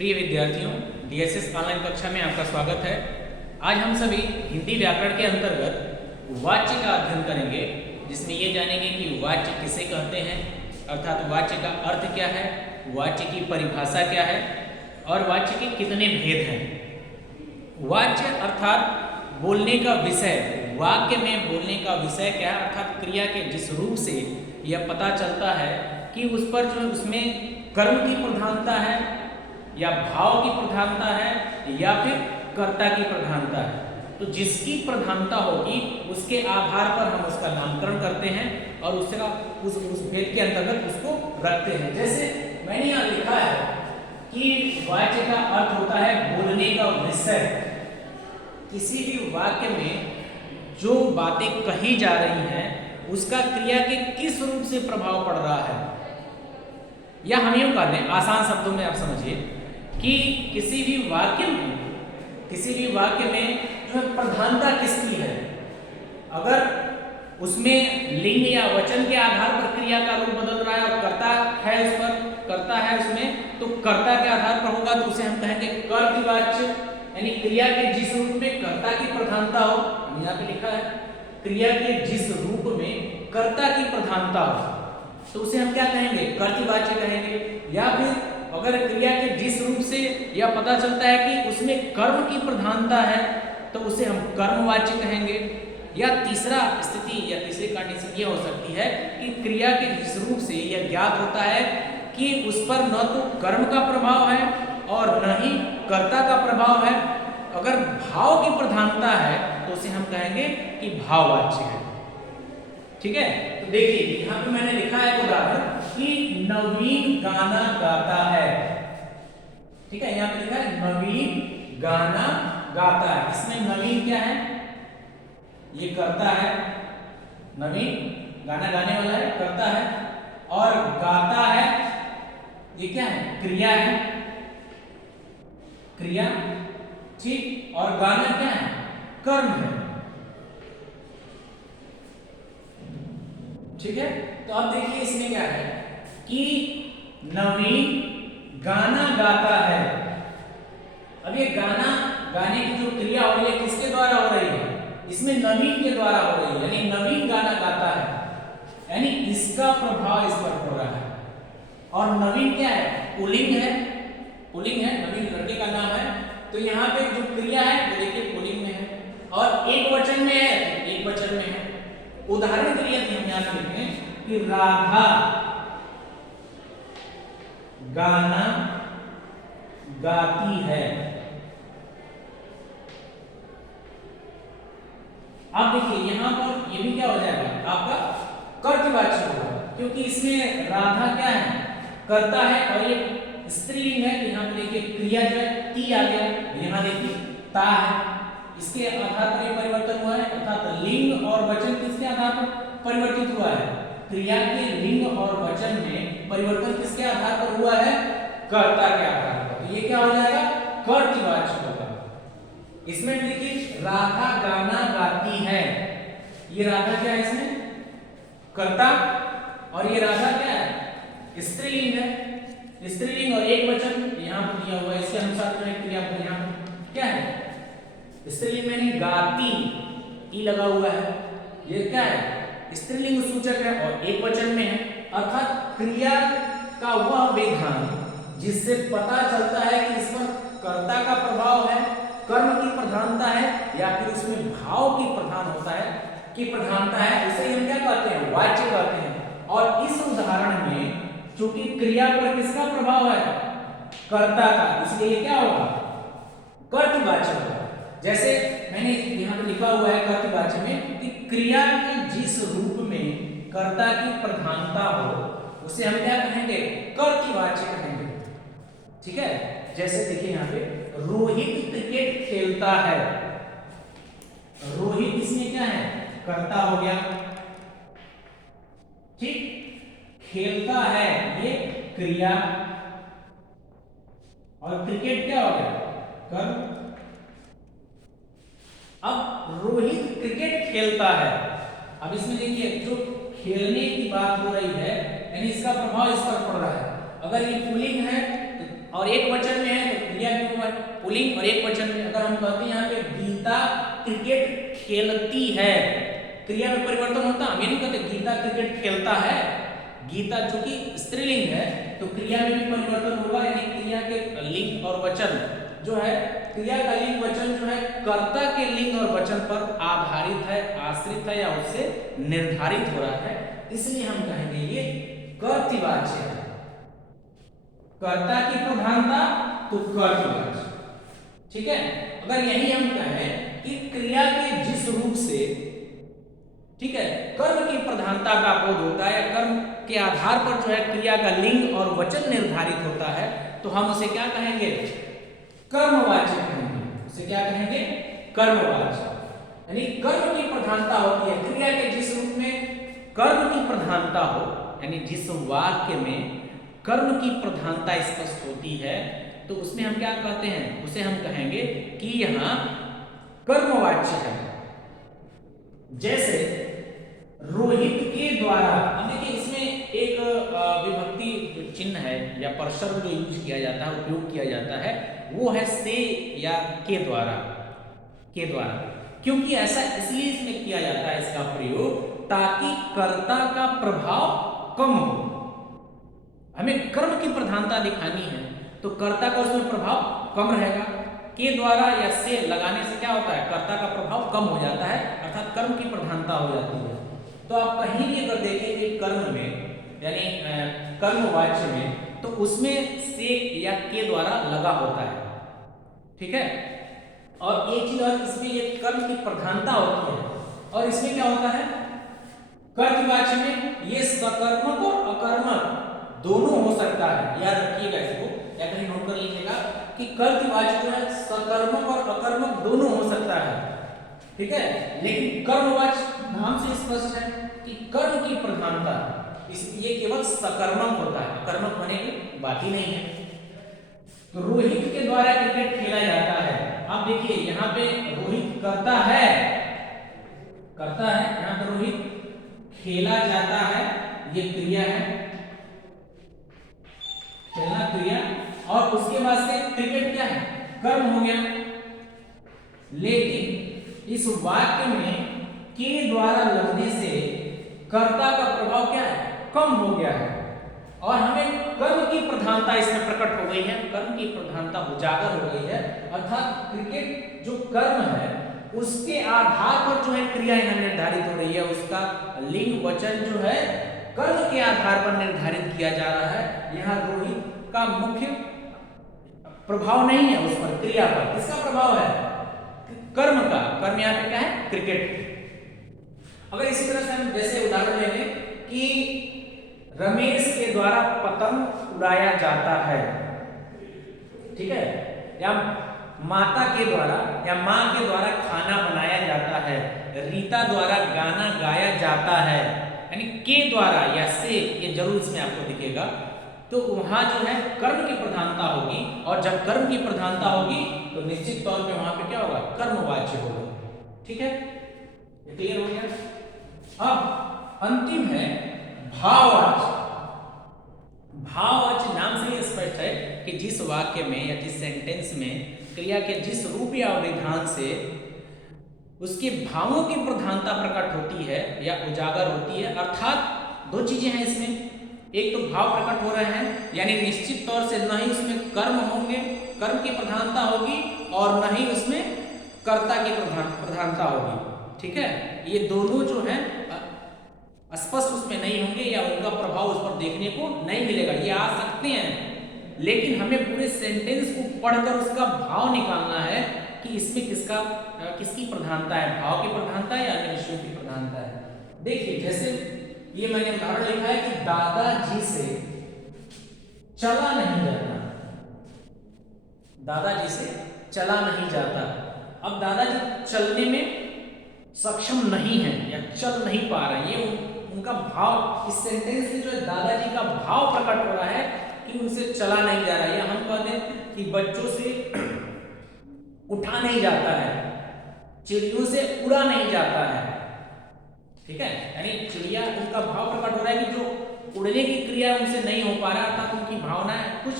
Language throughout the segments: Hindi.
प्रिय विद्यार्थियों, डीएसएस ऑनलाइन कक्षा में आपका स्वागत है। आज हम सभी हिंदी व्याकरण के अंतर्गत वाच्य का अध्ययन करेंगे, जिसमें ये जानेंगे कि वाच्य किसे कहते हैं, अर्थात वाच्य का अर्थ क्या है, वाच्य की परिभाषा क्या है और वाच्य के कितने भेद हैं। वाच्य अर्थात बोलने का विषय, वाक्य में बोलने का विषय क्या है, अर्थात क्रिया के जिस रूप से यह पता चलता है कि उस पर जो उसमें कर्म की प्रधानता है या भाव की प्रधानता है या फिर कर्ता की प्रधानता है। तो जिसकी प्रधानता होगी उसके आधार पर हम उसका नामकरण करते हैं और उसका उस भेद के अंतर्गत उसको रखते हैं। जैसे मैंने यहाँ लिखा है कि वाच्य का अर्थ होता है बोलने का विषय। किसी भी वाक्य में जो बातें कही जा रही हैं उसका क्रिया के किस रूप से प्रभाव पड़ रहा है, या हम यूं कर लें, आसान शब्दों में आप समझिए कि किसी भी वाक्य में जो है प्रधानता किसकी है। अगर उसमें लिंग या वचन के आधार पर क्रिया का रूप बदल रहा है और कर्ता है उसमें, तो कर्ता के आधार पर होगा तो उसे हम कहेंगे कर्तृवाच्य, यानी क्रिया के जिस रूप में कर्ता की प्रधानता हो। यहाँ पे लिखा है क्रिया के जिस रूप में कर्ता की प्रधानता हो तो उसे हम क्या कहेंगे, कर्तृवाच्य कहेंगे। या फिर अगर क्रिया के जिस रूप से यह पता चलता है कि उसमें कर्म की प्रधानता है तो उसे हम कर्मवाच्य कहेंगे। या तीसरा स्थिति या तीसरी कंडीशन ये हो सकती है कि क्रिया के जिस रूप से यह ज्ञात होता है कि उस पर न तो कर्म का प्रभाव है और न ही कर्ता का प्रभाव है। अगर भाव की प्रधानता है तो उसे हम कहेंगे कि भाववाच्य है। ठीक है, तो देखिए यहाँ पे मैंने लिखा है उदाहरण कि नवीन गाना गाता है। ठीक है, यहाँ पे लिखा है नवीन गाना गाता है। इसमें नवीन क्या है, ये कर्ता है। नवीन गाना गाने वाला है, कर्ता है, और गाता है ये क्या है, क्रिया है, क्रिया। ठीक, और गाना क्या है, कर्म है। ठीक है, तो अब देखिए इसमें क्या है कि नवीन गाना गाता है। अब ये गाना गाने की जो क्रिया हो रही है किसके द्वारा हो रही है, इसमें नवीन के द्वारा हो रही है, यानी नवीन गाना गाता है, यानी इसका प्रभाव इस पर हो रहा है। और नवीन क्या है, पुल्लिंग है, पुल्लिंग है, नवीन लड़के का नाम है। तो यहाँ पे जो क्रिया है वो देखिए पुल्लिंग में है, और एक वचन में है तो एक वचन में है। उदाहरण के लिए हम यहाँ पे लिखें कि राधा गाना गाती है। अब देखिए यहाँ पर ये भी क्या हो जाएगा, आपका कर्तृवाच्य होगा, क्योंकि इसमें राधा क्या है, कर्ता है, और ये स्त्रीलिंग है। यहाँ पे देखिए क्रिया जो है ती आ गया, यहाँ देखिए ता है। इसके आधार पर ये परिवर्तन हुआ है, अर्थात लिंग और वचन किसके आधार पर परिवर्तित हुआ है, क्रिया के लिंग और वचन में परिवर्तन किसके आधार पर हुआ है, कर्ता के आधार पर। तो ये क्या हो जाएगा, कर्तृवाच्य होगा। इसमें देखिए राधा गाना गाती है, ये राधा क्या है, इसमें कर्ता, और ये राधा क्या है, स्त्रीलिंग है, स्त्रीलिंग और एक वचन यहाँ पर दिया हुआ है। इसके अनुसार में क्रिया पर यहाँ क्या है, स्त्रीलिंग में गाती, ई लगा हुआ है, ये क्या है, स्त्रीलिंग सूचक है और एक वचन में है। अर्थात क्रिया का वह विधान जिससे पता चलता है कि इस पर कर्ता का प्रभाव है, कर्म की प्रधानता है, या फिर उसमें भाव की प्रधान होता है, की प्रधानता है, उसे हम क्या कहते हैं, वाच्य कहते हैं। और इस उदाहरण में चूंकि क्रिया पर किसका प्रभाव है, कर्ता का, इसलिए क्या होगा, कर्तृवाच्य होगा। जैसे मैंने यहाँ पे लिखा हुआ है कर्तृवाच्य में कि क्रिया के जिस रूप में कर्ता की प्रधानता हो उसे हम क्या कहेंगे, कर्तृवाच्य कहेंगे। ठीक है, जैसे देखिए यहाँ पे रोहित क्रिकेट खेलता है। रोहित इसमें क्या है, कर्ता हो गया। ठीक, खेलता है ये क्रिया, और क्रिकेट क्या हो गया, कर्म। अब रोहित क्रिकेट खेलता है। अब इसमें देखिए जो खेलने की बात हो रही है, यानी इसका प्रभाव इस पर पड़ रहा है। अगर ये पुल्लिंग है और एक वचन में है तो पुल्लिंग और एक वचन में अगर हम कहते हैं यहाँ पे गीता क्रिकेट खेलती है, क्रिया में परिवर्तन होता, हम ये नहीं कहते गीता क्रिकेट खेलता है। गीता जो कि स्त्रीलिंग है तो क्रिया में भी परिवर्तन होगा, यानी क्रिया के लिंग और वचन जो है, क्रिया का लिंग वचन जो है कर्ता के लिंग और वचन पर आधारित है, आश्रित है या उससे निर्धारित हो रहा है, इसलिए हम कहेंगे ये कर्तृवाच्य है। कर्ता की प्रधानता तो कर्तृवाच्य, ठीक है। अगर यही हम कहें कि क्रिया के जिस रूप से, ठीक है, कर्म की प्रधानता का बोध होता है, कर्म के आधार पर जो है क्रिया का लिंग और वचन निर्धारित होता है, तो हम उसे क्या कहेंगे? कर्मवाच्य कहेंगे। उसे क्या कहेंगे? कर्मवाच्य। यानी कर्म की प्रधानता होती है, क्रिया के जिस रूप में कर्म की प्रधानता हो, यानी जिस वाक्य में कर्म की प्रधानता स्पष्ट होती है, तो उसमें हम क्या कहते हैं? उसे हम कहेंगे कि यहां कर्मवाच्य है। जैसे रोहित के द्वारा, अब देखिए इसमें एक विभक्ति चिन्ह है या परसर्ग जो यूज किया जाता है, उपयोग किया जाता है, वो है से या के द्वारा, के द्वारा। क्योंकि ऐसा इसलिए इसमें किया जाता है इसका प्रयोग ताकि कर्ता का प्रभाव कम हो। हमें कर्म की प्रधानता दिखानी है तो कर्ता का उसमें प्रभाव कम रहेगा। के द्वारा या से लगाने से क्या होता है? कर्ता का प्रभाव कम हो जाता है, अर्थात कर्म की प्रधानता हो जाती है। तो आप कहीं भी अगर देखेंगे कर्म में यानी कर्मवाच्य में, तो उसमें से या के द्वारा लगा होता है, ठीक है। और एक चीज और, इसमें ये कर्म की प्रधानता होती है, और इसमें क्या होता है? कर्तृवाच्य में ये सकर्मक और अकर्मक दोनों हो सकता है। याद रखिएगा इसको, या कहीं नोट कर लीजिएगा कि कर्तृवाच्य जो है सकर्मक और अकर्मक दोनों हो सकता है, ठीक है। लेकिन कर्मवाच्य नाम से स्पष्ट है कि कर्म की प्रधानता, इसलिए केवल सकर्मक होता है, अकर्मक होने की बात ही नहीं है। तो रोहित के द्वारा क्रिकेट खेला जाता है। अब देखिए यहाँ पे रोहित करता है, करता है, यहाँ पे रोहित खेला जाता है, ये क्रिया है, खेलना क्रिया, और उसके बाद से क्रिकेट क्या है? कर्म हो गया। लेकिन इस वाक्य में के द्वारा लगने से कर्ता का प्रभाव क्या है? कम हो गया है, और हमें कर्म की प्रधानता इसमें प्रकट हो गई है, कर्म की प्रधानता उजागर हो गई है। अर्थात क्रिकेट जो कर्म है उसके आधार पर जो है क्रिया यहाँ निर्धारित हो रही है, उसका लिंग वचन जो है कर्म के आधार पर निर्धारित किया जा रहा है। यहाँ रोहित का मुख्य प्रभाव नहीं है उस पर, क्रिया पर। किसका प्रभाव है? कर्म का। कर्म यहाँ पे क्या है? क्रिकेट। अगर इसी तरह से हम जैसे उदाहरण ले लें कि रमेश के द्वारा पतंग उड़ाया जाता है, ठीक है, या माता के द्वारा या माँ के द्वारा खाना बनाया जाता है, रीता द्वारा गाना गाया जाता है, यानी के द्वारा या से, ये जरूर इसमें आपको दिखेगा। तो वहां जो है कर्म की प्रधानता होगी, और जब कर्म की प्रधानता होगी तो निश्चित तौर पे वहां पे क्या होगा? कर्मवाच्य होगा, ठीक है। ये क्लियर हो गया। अब अंतिम है भाववाच्य। भाववाच्य नाम से ही स्पष्ट है कि जिस वाक्य में या जिस सेंटेंस में क्रिया के जिस रूप या विधान से उसके भावों की प्रधानता प्रकट होती है या उजागर होती है। अर्थात दो चीजें हैं इसमें, एक तो भाव प्रकट हो रहे हैं, यानी निश्चित तौर से न ही उसमें कर्म होंगे, कर्म की प्रधानता होगी, और न ही उसमें कर्ता की प्रधानता होगी, ठीक है। ये दोनों जो हैं स्पष्ट उसमें नहीं होंगे या उनका प्रभाव उस पर देखने को नहीं मिलेगा। ये आ सकते हैं, लेकिन हमें पूरे सेंटेंस को पढ़कर उसका भाव निकालना है कि इसमें किसकी प्रधानता है, भाव की प्रधानता है या अन्य विषयों की प्रधानता है। देखिए जैसे ये मैंने उदाहरण लिखा है कि दादाजी से चला नहीं जाता, दादाजी से चला नहीं जाता। अब दादाजी चलने में सक्षम नहीं है या चल नहीं पा रहे हैं, ये उनका भाव, इस सेंटेंस से जो है दादाजी का भाव प्रकट हो रहा है कि उनसे चला नहीं जा रहा है। या हम कहते हैं कि बच्चों से उठा नहीं जाता है, चिड़ियों से उड़ा नहीं जाता है, ठीक है। यानी चिड़िया, उनका भाव प्रकट हो रहा है कि जो उड़ने की क्रिया उनसे नहीं हो पा रहा, अर्थात उनकी भावनाएं कुछ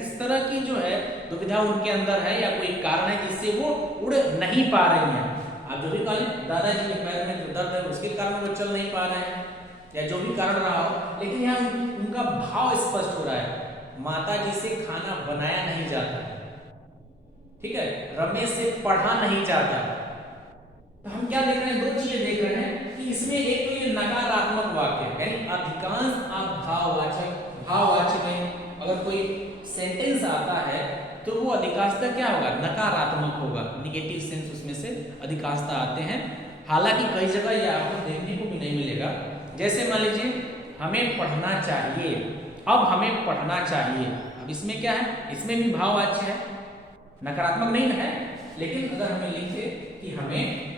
इस तरह की जो है दुविधा उनके अंदर है या कोई कारण है जिससे वो उड़ नहीं पा रही हैं। आप जो भी कहें दादाजी के पैर में जो दर्द है उसके कारण वो चल नहीं पा रहे हैं या जो भी कारण रहा हो, लेकिन यहाँ उनका भाव स्पष्ट हो रहा है, माता जी से खाना बनाया नहीं जाता, ठीक है, रमेश से पढ़ा नहीं जाता। तो हम क्या देख रहे हैं, दो चीजें देख रहे हैं कि इसमें एक तो ये नकारात्मक वाक्य यानी अधिकांश आप भाववाचक में अगर कोई सेंटेंस आता है तो वो अधिकांशतः क्या होगा, नकारात्मक होगा, निगेटिव सेंस उसमें से अधिकांशतः आते हैं। हालांकि कई जगह ये आपको देखने को भी नहीं मिलेगा। जैसे मान लीजिए हमें पढ़ना चाहिए, अब हमें पढ़ना चाहिए, अब इसमें क्या है, इसमें भी भाववाच्य है, नकारात्मक नहीं है, लेकिन अगर हमें लिखे कि हमें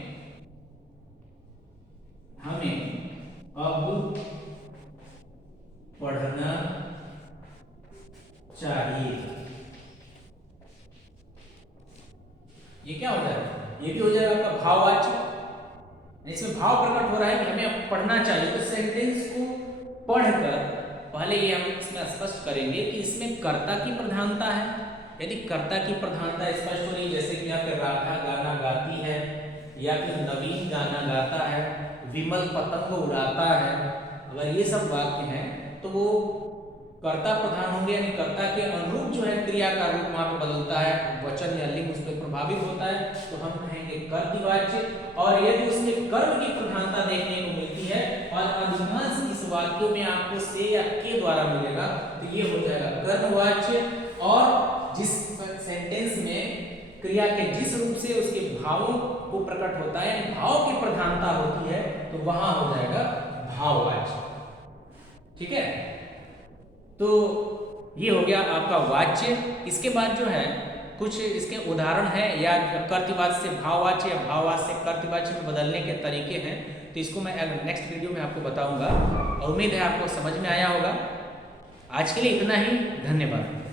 अब पढ़ना चाहिए, ये क्या हो जाएगा, ये भी हो जाएगा आपका भाववाच्य। इसमें भाव प्रकट हो रहा है कि हमें अब पढ़ना चाहिए, तो सेंटेंस को पढ़कर पहले ये हम इसमें स्पष्ट करेंगे कि इसमें कर्ता की प्रधानता है। यदि कर्ता की प्रधानता स्पष्ट हो रही, जैसे कि यहाँ पे राधा गाना गाती है या फिर नवीन गाना गाता है, विमल पतंग उड़ाता है, अगर ये सब वाक्य हैं तो वो कर्ता प्रधान होंगे, यानी कर्ता के अनुरूप जो है क्रिया का रूप वहां पे बदलता है, वचन या लिंग उस पर प्रभावित होता है, तो हम कहेंगे कर्तृवाच्य। और यदि उसमें कर्म की प्रधानता देखने को मिलती है और अधिकांश इस वाक्यों में आपको से या के द्वारा मिलेगा, तो ये हो जाएगा कर्मवाच्य। और जिस सेंटेंस में क्रिया के जिस रूप से उसके भावों को प्रकट होता है, भाव की प्रधानता होती है, तो वहां हो जाएगा भाववाच्य। ठीक है, तो ये हो गया आपका वाच्य। इसके बाद जो है कुछ इसके उदाहरण है या कर्तृवाच्य से भाववाच्य या भाववाच्य से कर्तृवाच्य में बदलने के तरीके हैं, तो इसको मैं नेक्स्ट वीडियो में आपको बताऊंगा और उम्मीद है आपको समझ में आया होगा। आज के लिए इतना ही, धन्यवाद।